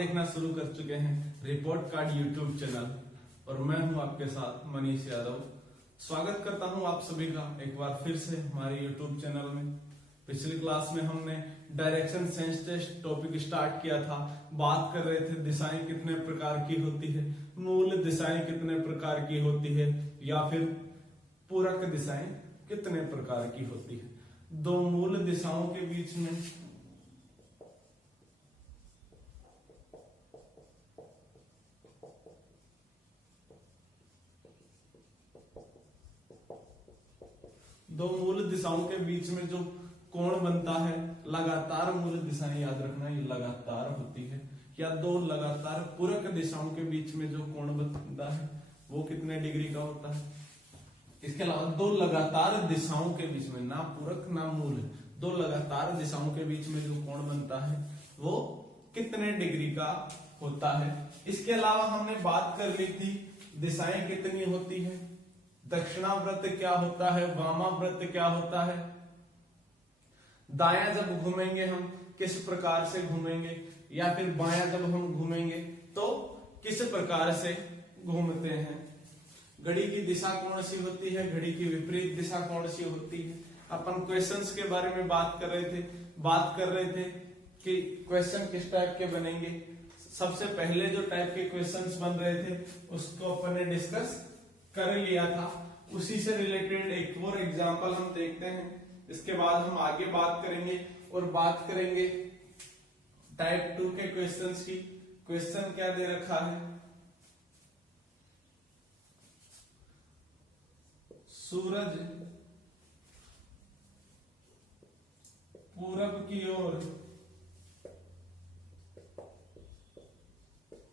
देखना शुरू कर चुके हैं रिपोर्ट कार्ड यूट्यूब चैनल और मैं हूं आपके साथ मनीष यादव। स्वागत करता हूं आप सभी का एक बार फिर से हमारे यूट्यूब चैनल में। पिछली क्लास में हमने direction sense test topic start किया था। बात कर रहे थे दिशाएं कितने प्रकार की होती है, मूल दिशाएं कितने प्रकार की होती है या फिर पूरक दिशाएं कितने प्रकार की होती है। दो मूल दिशाओं के बीच में में जो कोण बनता है, लगातार मूल दिशाएं याद रखना ये लगातार होती है, या दो लगातार पूरक दिशाओं के बीच में जो कोण बनता है वो कितने डिग्री का होता है। इसके अलावा दो लगातार दिशाओं के बीच में, ना पूरक ना मूल, दो लगातार दिशाओं के बीच में जो कोण बनता है वो कितने डिग्री का होता है। इसके अलावा हमने बात कर ली थी दिशाएं कितनी होती है, दक्षिणावर्त क्या होता है, वामावर्त क्या होता है, दायां जब घूमेंगे हम किस प्रकार से घूमेंगे, या फिर बायां जब हम घूमेंगे तो किस प्रकार से घूमते हैं, घड़ी की दिशा कौन सी होती है, घड़ी की विपरीत दिशा कौन सी होती है। अपन क्वेश्चंस के बारे में बात कर रहे थे कि क्वेश्चन किस टाइप के बनेंगे। सबसे पहले जो टाइप के क्वेश्चंस बन रहे थे उसको अपन ने डिस्कस कर लिया था। उसी से रिलेटेड एक और एग्जांपल हम देखते हैं, इसके बाद हम आगे बात करेंगे और बात करेंगे टाइप 2 के क्वेश्चंस की। क्वेश्चन क्या दे रखा है, सूरज पूरब की ओर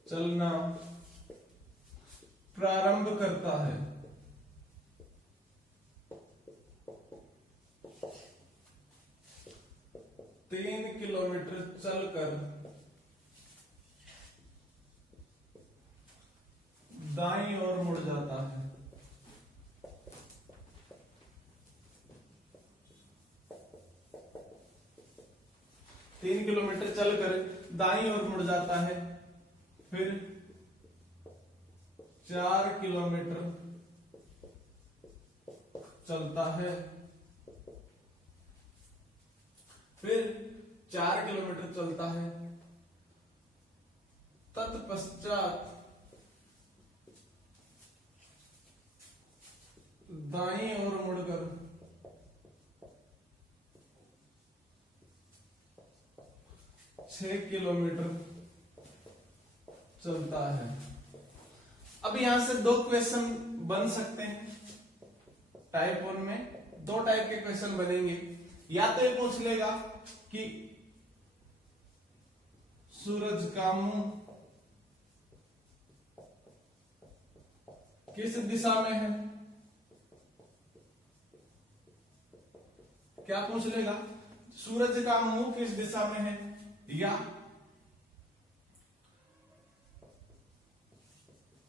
चलना प्रारंभ करता है, 3 किलोमीटर चलकर दाईं ओर मुड़ जाता है। तीन किलोमीटर चलकर दाईं ओर मुड़ जाता है, फिर 4 किलोमीटर चलता है, फिर 4 किलोमीटर चलता है, तत्पश्चात दाईं ओर मुड़कर 6 किलोमीटर चलता है। अब यहां से दो क्वेश्चन बन सकते हैं। टाइप 1 में दो टाइप के क्वेश्चन बनेंगे। या तो ये पूछ लेगा कि सूरज का मुंह किस दिशा में है, क्या पूछ लेगा, सूरज का मुंह किस दिशा में है, या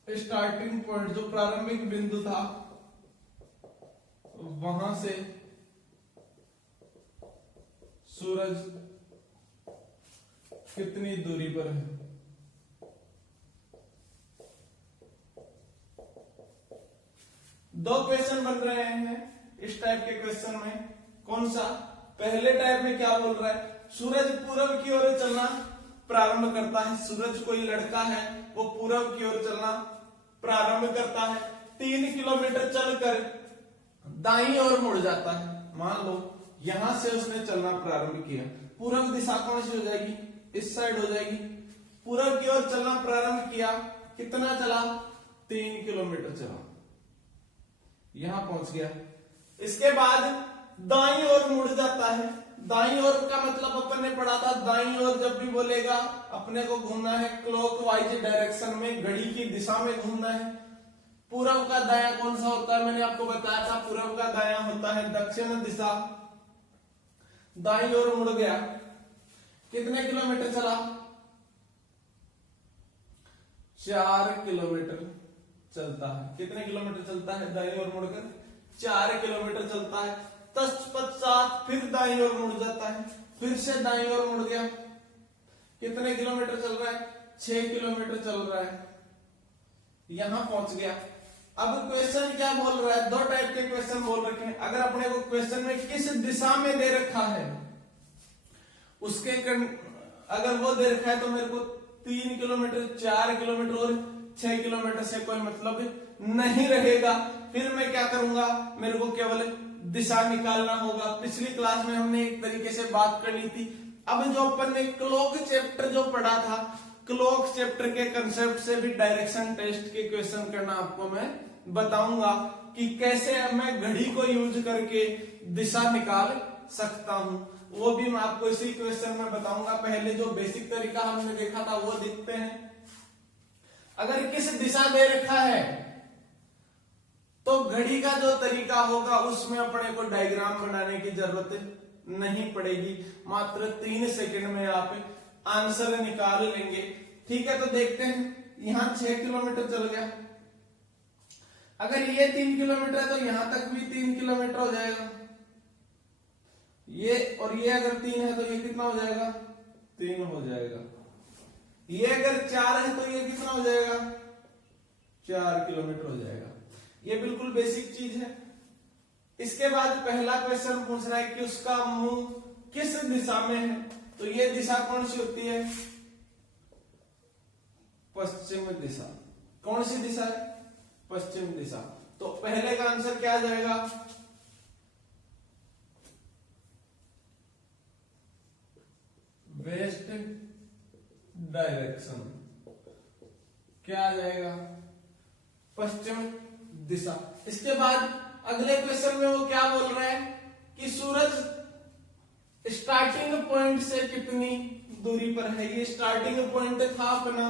स्टार्टिंग पॉइंट जो प्रारंभिक बिंदु था वहां से सूरज कितनी दूरी पर है। दो क्वेश्चन बन रहे हैं इस टाइप के क्वेश्चन में। कौन सा, पहले टाइप में क्या बोल रहा है, सूरज पूरब की ओर चलना प्रारंभ करता है। सूरज कोई लड़का है वो पूरब की ओर चलना प्रारंभ करता है, 3 किलोमीटर चलकर दाईं ओर मुड़ जाता है। मान लो यहां से उसने चलना प्रारंभ किया, पूरब दिशा कौन सी हो जाएगी, इस साइड हो जाएगी। पूरब की ओर चलना प्रारंभ किया, कितना चला, 3 किलोमीटर चला, यहां पहुंच गया। इसके बाद दाईं ओर मुड़ जाता है। दाईं ओर का मतलब अपन ने पढ़ा था, दाईं ओर जब भी बोलेगा अपने को घूमना है क्लॉकवाइज डायरेक्शन में, घड़ी की दिशा में घूमना है। पूरब का दायां कौन सा होता है, मैंने आपको बताया था, पूरब का दायां होता है दक्षिण दिशा। दाईं ओर मुड़ गया, कितने किलोमीटर चला, 4 किलोमीटर चलता है। कितने किलोमीटर चलता है, दाईं ओर मुड़कर 4 किलोमीटर चलता है। तत्पश्चात फिर दाईं ओर मुड़ जाता है, फिर से दाईं ओर मुड़ गया, कितने किलोमीटर चल रहा है, 6 किलोमीटर चल रहा है, यहां पहुंच गया। अब क्वेश्चन क्या बोल रहा है, दो टाइप के क्वेश्चन बोल रखे हैं। अगर अपने को क्वेश्चन में किस दिशा में दे रखा है उसके अगर वो दे रखा है तो मेरे को 3 किलोमीटर, 4 किलोमीटर और 6 किलोमीटर से कोई मतलब नहीं रहेगा। फिर मैं क्या करूंगा, मेरे को केवल दिशा निकालना होगा। पिछली क्लास में हमने एक तरीके से बात कर ली थी। अब जो अपन ने क्लॉक चैप्टर जो पढ़ा था, क्लॉक चैप्टर के कंसेप्ट से भी डायरेक्शन टेस्ट के क्वेश्चन करना आपको मैं बताऊंगा कि कैसे मैं घड़ी को यूज करके दिशा निकाल सकता हूं। वो भी मैं आपको इसी क्वेश्चन में बताऊंगा। पहले जो बेसिक तरीका हमने देखा था वो देखते हैं। अगर किस दिशा दे रखा है तो घड़ी का जो तरीका होगा उसमें अपने को डायग्राम बनाने की जरूरत नहीं पड़ेगी। मात्र 3 सेकंड में आप आंसर निकाल लेंगे। ठीक है, तो देखते हैं। यहां 6 किलोमीटर चल गया। अगर ये 3 किलोमीटर है तो यहां तक भी 3 किलोमीटर हो जाएगा। ये और ये अगर 3 है तो ये कितना हो जाएगा, 3 हो जाएगा। ये अगर 4 है तो ये कितना हो जाएगा, 4 किलोमीटर हो जाएगा। ये बिल्कुल बेसिक चीज है। इसके बाद पहला क्वेश्चन पूछ रहा है कि उसका मुंह किस दिशा में है। तो ये दिशा कौन सी होती है, पश्चिम दिशा। कौन सी दिशा है, पश्चिम दिशा। तो पहले का आंसर क्या आ जाएगा, वेस्ट डायरेक्शन। क्या आ जाएगा, पश्चिम दिशा। इसके बाद अगले क्वेश्चन में वो क्या बोल रहा है कि सूरज स्टार्टिंग पॉइंट से कितनी दूरी पर है। ये स्टार्टिंग पॉइंट था अपना।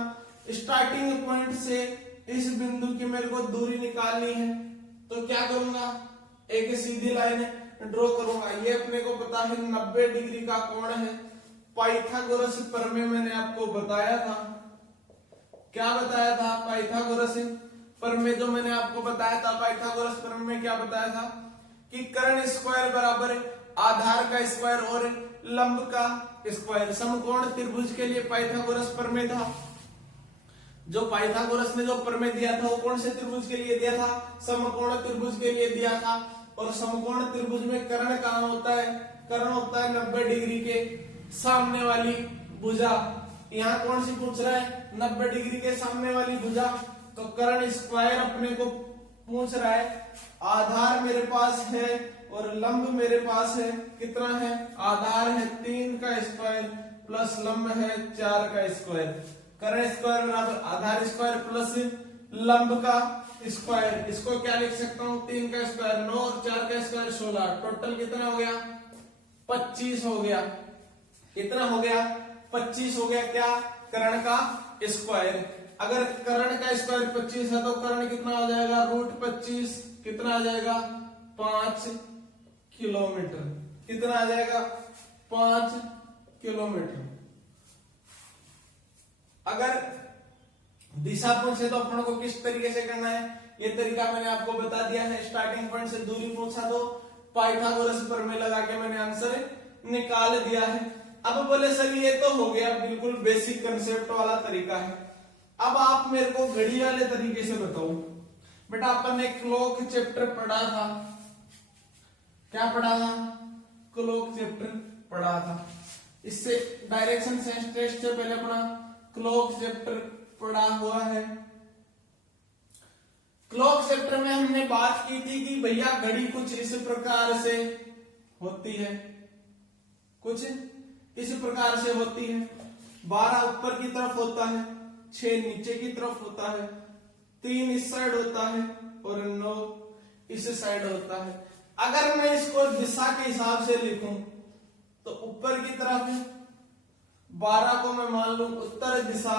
स्टार्टिंग पॉइंट से इस बिंदु की मेरे को दूरी निकालनी है। तो क्या करूंगा, एक सीधी लाइन ड्रॉ करूंगा। ये अपने को पता है 90 डिग्री का कोण है। पाइथागोरस प्रमेय मैंने आपको बताया था। क्या बताया था, पाइथागोरस प्रमेय जो मैंने आपको बताया था। पाइथागोरस प्रमेय में क्या बताया था कि कर्ण स्क्वायर बराबर आधार का स्क्वायर और लंब का स्क्वायर। समकोण त्रिभुज के लिए पाइथागोरस प्रमेय था। जो पाइथागोरस ने जो प्रमेय दिया था वो कौन से त्रिभुज के लिए दिया था, समकोण त्रिभुज के लिए दिया था। और समकोण त्रिभुज में कर्ण कहां होता है, कर्ण होता है 90 डिग्री के सामने वाली भुजा। यहाँ कौन सी पूछ रहा है, 90 डिग्री के सामने वाली भुजा। तो कर्ण स्क्वायर अपने को पूछ रहा है। आधार मेरे पास है और लंब मेरे पास है। कितना है, आधार है 3 का स्क्वायर प्लस लंब है 4 का स्क्वायर। कर्ण स्क्वायर बराबर आधार स्क्वायर प्लस लंब का स्क्वायर। इसको क्या लिख सकता हूं, 3 का स्क्वायर 9 और 4 का स्क्वायर 16। टोटल कितना हो गया, 25 हो गया। कितना हो गया, 25 हो गया। क्या, कर्ण का स्क्वायर। अगर कर्ण का स्क्वायर 25 है तो कर्ण कितना हो जाएगा, √25। कितना आ जाएगा, 5 किलोमीटर। कितना आ जाएगा, 5 किलोमीटर। अगर दिशा पूछे तो अपन को किस तरीके से करना है, ये तरीका मैंने आपको बता दिया है। स्टार्टिंग पॉइंट से दूरी पूछा तो पाइथागोरस प्रमेय लगा के मैंने आंसर निकाल दिया है। अब बोले सर ये तो हो गया बिल्कुल बेसिक कंसेप्ट वाला तरीका है। अब आप मेरे को घड़ी वाले तरीके से बताओ। बेटा अपन ने क्लॉक चैप्टर पढ़ा था। क्या पढ़ा था, क्लॉक चैप्टर पढ़ा था। इससे डायरेक्शन सेंस टेस्ट से पहले अपना क्लॉक चैप्टर पढ़ा हुआ है। क्लॉक चैप्टर में हमने बात की थी कि भैया घड़ी कुछ इस प्रकार से होती है, कुछ इस प्रकार से होती है। 12 ऊपर की तरफ होता है, 6 नीचे की तरफ होता है, 3 इस साइड होता है और 9 इस साइड होता है। अगर मैं इसको दिशा के हिसाब से लिखूं तो ऊपर की तरफ 12 को मैं मान लूं उत्तर दिशा,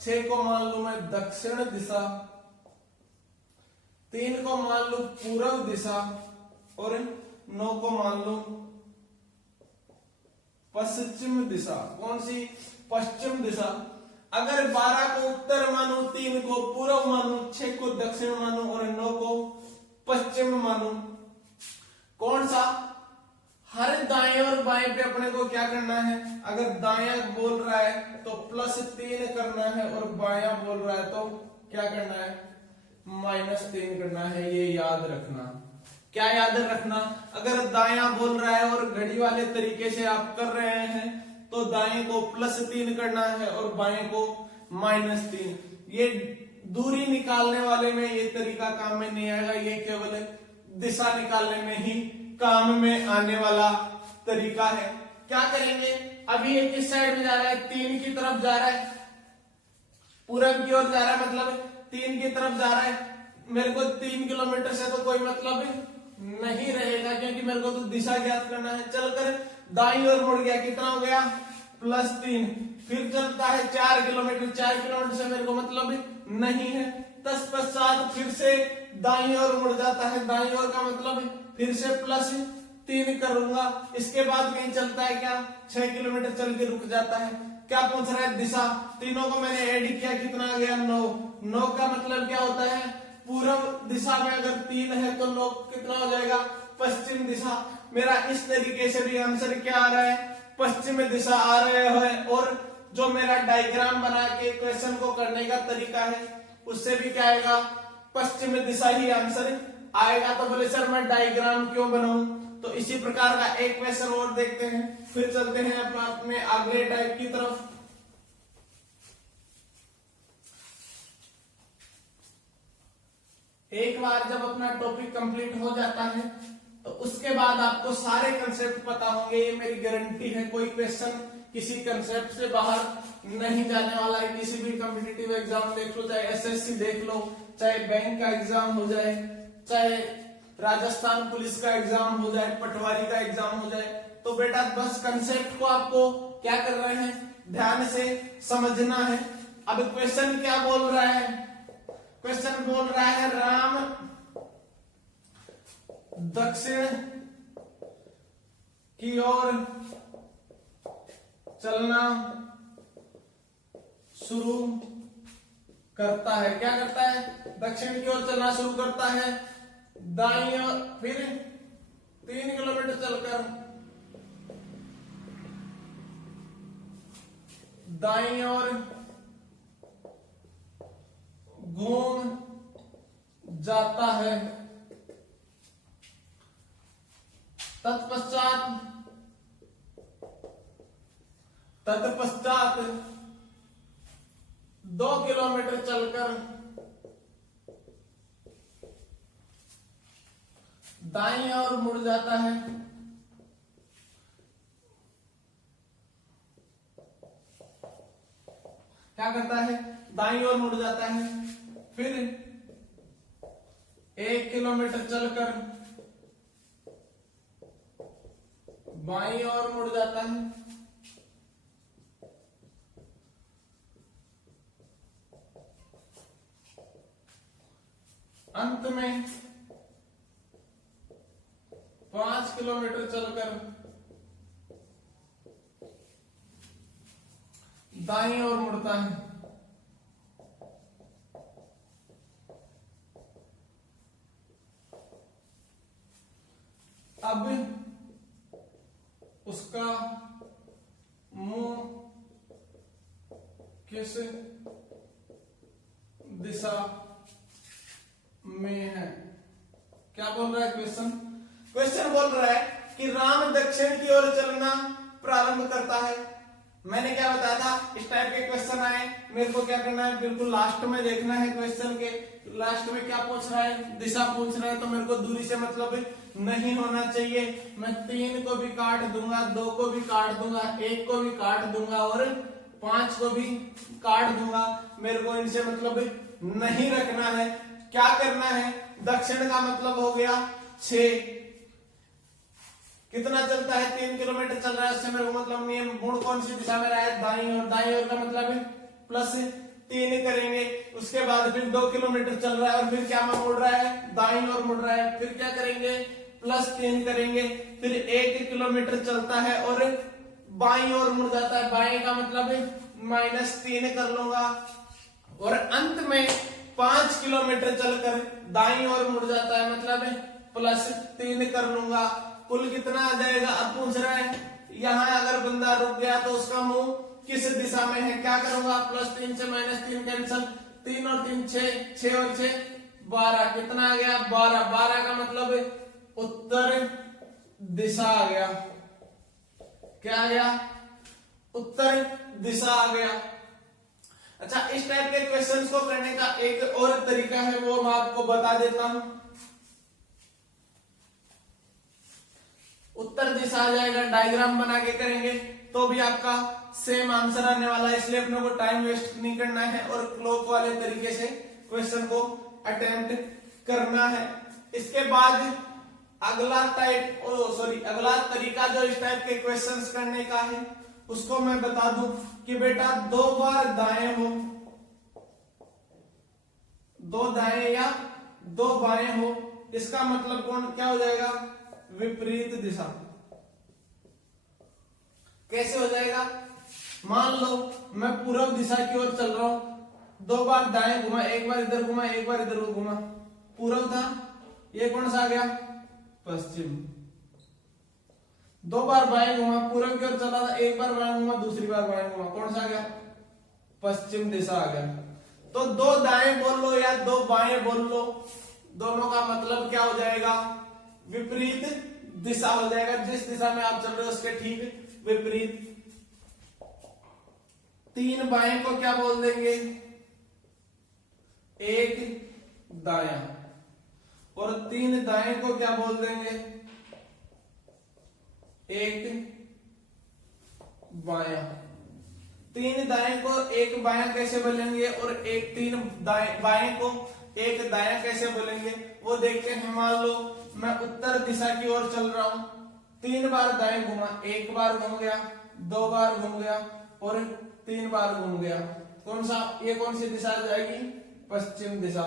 6 को मान लूं मैं दक्षिण दिशा, 3 को मान लूं पूर्व दिशा और 9 को मान लूं पश्चिम दिशा। कौन सी, पश्चिम दिशा। अगर 12 को उत्तर मानूं, 3 को पूर्व मानूं, 6 को दक्षिण मानूं और 9 को पश्चिम मानूं, कौन सा हर दाएं और बाएं पे अपने को क्या करना है, अगर दायां बोल रहा है तो +3 करना है और बायां बोल रहा है तो क्या करना है, -3 करना है। ये याद रखना। क्या याद रखना, अगर दायां बोल रहा है और घड़ी वाले तरीके से आप कर रहे हैं तो दाएं को +3 करना है और बाएं को -3। ये दूरी निकालने वाले में ये तरीका काम में नहीं आएगा, ये केवल दिशा निकालने में ही काम में आने वाला तरीका है। क्या करेंगे, अभी ये किस साइड में जा रहा है, 3 की तरफ जा रहा है, पूरब की ओर जा रहा है, मतलब 3 की तरफ जा रहा है। मेरे को 3 किलोमीटर से तो कोई मतलब नहीं रहेगा क्योंकि मेरे को तो दिशा ज्ञात करना है। चलकर दाईं ओर मुड़ गया, कितना हो गया, +3। फिर चलता है 4 किलोमीटर, 4 किलोमीटर से मेरे को मतलब नहीं है। तत्पश्चात फिर से दाईं ओर मुड़ जाता है, दाईं ओर का मतलब फिर से +3 करूंगा। इसके बाद कहीं चलता है क्या, 6 किलोमीटर चल के रुक जाता है। क्या पूछ रहा है, दिशा। तीनों को मैंने ऐड किया, कितना आ गया, 9। 9 का मतलब क्या होता है, पूर्व दिशा में अगर 3 है तो 9 कितना हो जाएगा, पश्चिम दिशा। मेरा इस तरीके से भी आंसर क्या आ रहा है, पश्चिम दिशा आ रहे हैं। और जो मेरा डायग्राम बना के क्वेश्चन को करने का तरीका है उससे भी क्या आएगा, पश्चिम दिशा ही आंसर आएगा। तो बोले सर मैं डायग्राम क्यों बनाऊं, तो इसी प्रकार का एक क्वेश्चन और देखते हैं, फिर चलते हैं अपने अगले टाइप की तरफ। एक बार जब अपना टॉपिक कंप्लीट हो जाता है तो उसके बाद आपको सारे कंसेप्ट पता होंगे, ये मेरी गारंटी है। कोई क्वेश्चन किसी कंसेप्ट से बाहर नहीं जाने वाला है। किसी भी कॉम्पिटिटिव एग्जाम देख लो, चाहे एसएससी देख लो, चाहे बैंक का एग्जाम हो जाए, चाहे राजस्थान पुलिस का एग्जाम हो जाए, पटवारी का एग्जाम हो जाए, तो बेटा बस कंसेप्ट को आपको क्या कर रहे हैं, ध्यान से समझना है। अब क्वेश्चन क्या बोल रहा है, क्वेश्चन बोल रहा है राम दक्षिण की ओर चलना शुरू करता है। क्या करता है, दक्षिण की ओर चलना शुरू करता है, दाईं ओर, फिर 3 किलोमीटर चलकर दाईं ओर घूम जाता है। तत्पश्चात 2 किलोमीटर चलकर दाईं ओर मुड़ जाता है। क्या करता है, दाईं ओर मुड़ जाता है, फिर 1 किलोमीटर चलकर बाईं ओर मुड़ जाता है। अंत में 5 किलोमीटर चलकर दाईं ओर मुड़ता है। अब उसका मुंह किस दिशा में है। क्या बोल रहा है क्वेश्चन, क्वेश्चन बोल रहा है कि राम दक्षिण की ओर चलना प्रारंभ करता है। मैंने क्या बताया था, इस टाइप के क्वेश्चन आए, मेरे को क्या करना है, बिल्कुल लास्ट में देखना है क्वेश्चन के लास्ट में क्या पूछ रहा है, दिशा पूछ रहा है, तो मेरे को दूरी से मतलब नहीं होना चाहिए। मैं 3 को भी काट दूंगा, 2 को भी काट दूंगा, 1 को भी काट दूंगा और 5 को भी काट दूंगा। मेरे को इनसे मतलब नहीं रखना है। क्या करना है, दक्षिण का मतलब हो गया 6, कितना चलता है, 3 किलोमीटर चल रहा है, उससे मेरे को मतलब नहीं है। मुड़ कौन सी दिशा में रहा है, दाईं ओर, दाईं ओर का मतलब है +3 करेंगे। उसके बाद फिर 2 किलोमीटर चल रहा है और फिर क्या मुड़ रहा है, दाईं ओर मुड़ रहा है, फिर क्या करेंगे, +3 करेंगे। फिर 1 किलोमीटर चलता है और बाईं ओर मुड़ जाता है, बाईं का मतलब -3 कर लूंगा और अंत में 5 किलोमीटर चलकर दाईं ओर मुड़ जाता है, मतलब +3 कर लूंगा। कुल कितना आ जाएगा। अब पूछ रहा है यहाँ अगर बंदा रुक गया तो उसका मुंह किस दिशा में है, क्या करूंगा, +3 से -3 कैंसल, 3 और 3 6, 6 और 6 12, कितना आ गया 12, 12 का मतलब उत्तर दिशा आ गया, क्या आ गया, उत्तर दिशा आ गया। अच्छा, इस टाइप के क्वेश्चंस को करने का एक और तरीका है, वो मैं आपको बता देता हूं। उत्तर दिशा आ जाएगा, डायग्राम बना के करेंगे तो भी आपका सेम आंसर आने वाला है, इसलिए अपने को टाइम वेस्ट नहीं करना है और क्लॉक वाले तरीके से क्वेश्चन को अटेम्प्ट करना है। इसके बाद अगला अगला तरीका जो इस टाइप के क्वेश्चंस करने का है उसको मैं बता दूं कि बेटा 2 बार दाएं हो, 2 दाएं या 2 बाएं हो, इसका मतलब क्या हो जाएगा, विपरीत दिशा। कैसे हो जाएगा, मान लो मैं पूर्व दिशा की ओर चल रहा हूं, 2 बार दाएं घुमा, एक बार इधर घुमा, एक बार इधर घुमा, पूर्व था, ये कौन सा आ गया, पश्चिम। 2 बार बाएं घुमा, पूर्व की ओर चला था, एक बार बाएं घुमा, दूसरी बार बाएं घुमा, कौन सा आ गया, पश्चिम दिशा आ गया। तो 2 दाएं बोल लो या 2 बाएं बोल लो, दोनों का मतलब क्या हो जाएगा, विपरीत दिशा हो जाएगा। जिस दिशा में आप चल रहे हो उसके ठीक विपरीत। 3 बाएं को क्या बोल देंगे, एक दायां, और 3 दाएं को क्या बोल देंगे, एक बायां। 3 दाएं को एक बायां कैसे बोलेंगे और 3 बाएं को एक दायां कैसे बोलेंगे, वो देखते हैं। मान लो मैं उत्तर दिशा की ओर चल रहा हूं, 3 बार दाएं घुमा, एक बार घूम गया, 2 बार घूम गया और 3 बार घूम गया, कौन सा, ये कौन सी दिशा जाएगी, पश्चिम दिशा।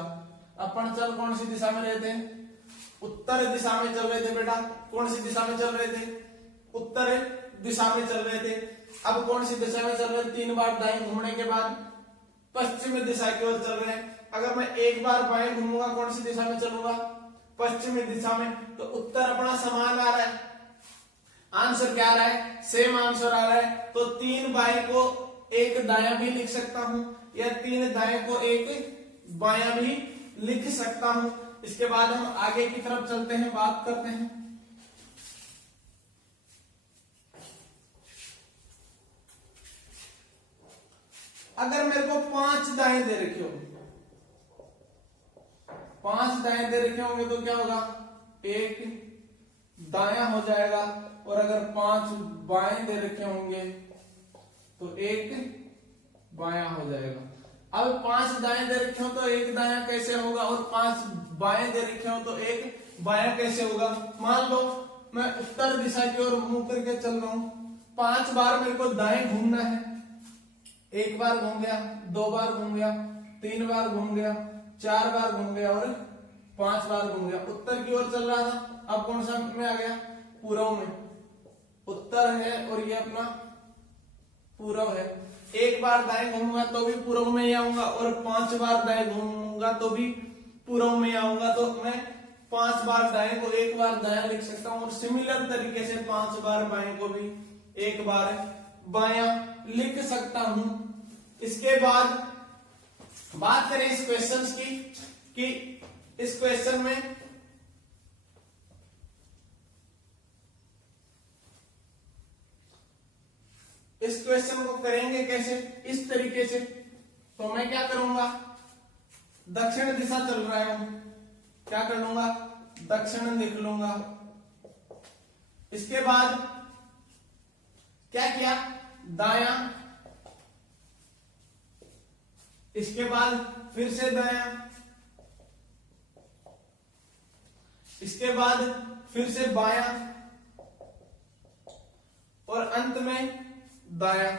अपन चल कौन सी दिशा में रहे थे, उत्तर दिशा में चल रहे थे बेटा, कौन सी दिशा में चल रहे थे, उत्तर दिशा में चल रहे थे। अब कौन सी दिशा में चल रहे हैं, 3 बार दाएं घूमने के बाद पश्चिम दिशा की ओर चल रहे हैं। अगर मैं एक बार बाएं घूमूंगा, कौन सी दिशा में चलूंगा, पश्चिमी दिशा में, तो उत्तर अपना समान आ रहा है, आंसर क्या आ रहा है, सेम आंसर आ रहा है। तो 3 बाएं को एक दायां भी लिख सकता हूं या 3 दाएं को एक बायां भी लिख सकता हूं। इसके बाद हम आगे की तरफ चलते हैं, बात करते हैं। अगर मेरे को 5 दाएं दे रखे हो, 5 दाएं दे रखे होंगे तो क्या होगा, एक दायां हो जाएगा, और अगर 5 बाएं दे रखे होंगे तो एक बायां हो जाएगा। अब 5 दाएं दे रखे हो तो एक दायां कैसे होगा, और 5 बाएं दे रखे हो तो एक बायां कैसे होगा। मान लो मैं उत्तर दिशा की ओर मुंह करके चल रहा हूं, 5 बार मेरे को दाएं घूमना है, एक बार घूम गया, 2 बार घूम गया, 3 बार घूम गया, 4 बार घूम गया और 5 बार घूम गया। उत्तर की ओर चल रहा था, अब कौन सा में आ गया, पूर्व में। उत्तर है और ये अपना पूर्व है। एक बार दाएं घूमूंगा तो भी पूर्व में ही आऊंगा, और 5 बार दाएं घूमूंगा तो भी पूर्व में आऊंगा। तो मैं 5 बार दाएं को एक बार दायां लिख सकता हूं, और सिमिलर तरीके से 5 बार बाएं को भी एक बार बायां लिख सकता हूं। इसके बाद बात करें इस क्वेश्चन की, कि इस क्वेश्चन में इस क्वेश्चन को करेंगे कैसे, इस तरीके से। तो मैं क्या करूंगा, दक्षिण दिशा चल रहा हूं, क्या कर लूंगा, दक्षिण लिख लूंगा। इसके बाद क्या किया, दायां, इसके बाद फिर से दायां, इसके बाद फिर से बायां, और अंत में दायां।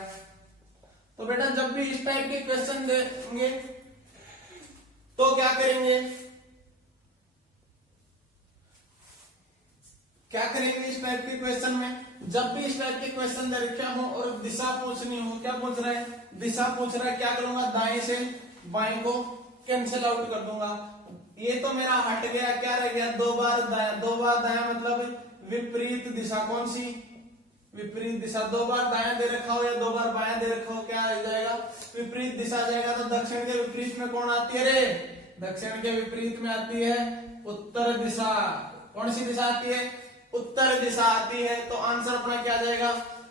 तो बेटा जब भी इस टाइप के क्वेश्चन देंगे तो क्या करेंगे, क्या करेंगे इस टाइप के क्वेश्चन में, जब भी इस टाइप के क्वेश्चन दे रखे हो और दिशा पूछनी हो, क्या पूछ रहा है, दिशा पूछ रहा है, क्या करूंगा, दाएं से बाएं को कैंसिल आउट कर दूंगा। ये तो मेरा हट गया, क्या रह गया, 2 बार दाया। 2 बार दाया मतलब विपरीत दिशा, कौन सी, विपरीत दिशा। 2 बार दाया दे रखा हो या 2 बार बाया दे रखा हो, क्या आ जाएगा, विपरीत दिशा आ जाएगा। तो दक्षिण के विपरीत में कौन आती है रे, दक्षिण के विपरीत में आती है उत्तर दिशा। कौन सी दिशा आती है, उत्तर दिशा आती है। तो आंसर अपना क्या जाएगा,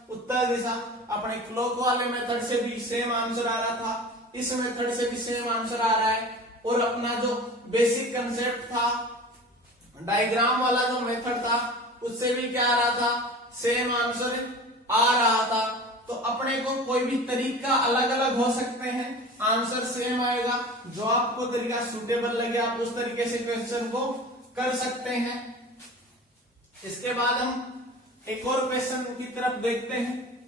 उत्तर दिशा। अपने क्लॉक वाले मेथड से भी सेम आंसर आ रहा था, इस मेथड से भी सेम आंसर आ रहा है। और अपना जो बेसिक कंसेप्ट था, डायग्राम वाला जो मेथड था, उससे भी क्या आ रहा था, सेम आंसर आ रहा था। तो अपने को कोई भी तरीका अलग अलग हो सकते हैं, आंसर सेम आएगा। जो आपको तरीका सूटेबल लगे आप उस तरीके से क्वेश्चन को कर सकते हैं। इसके बाद हम एक और क्वेश्चन की तरफ देखते हैं।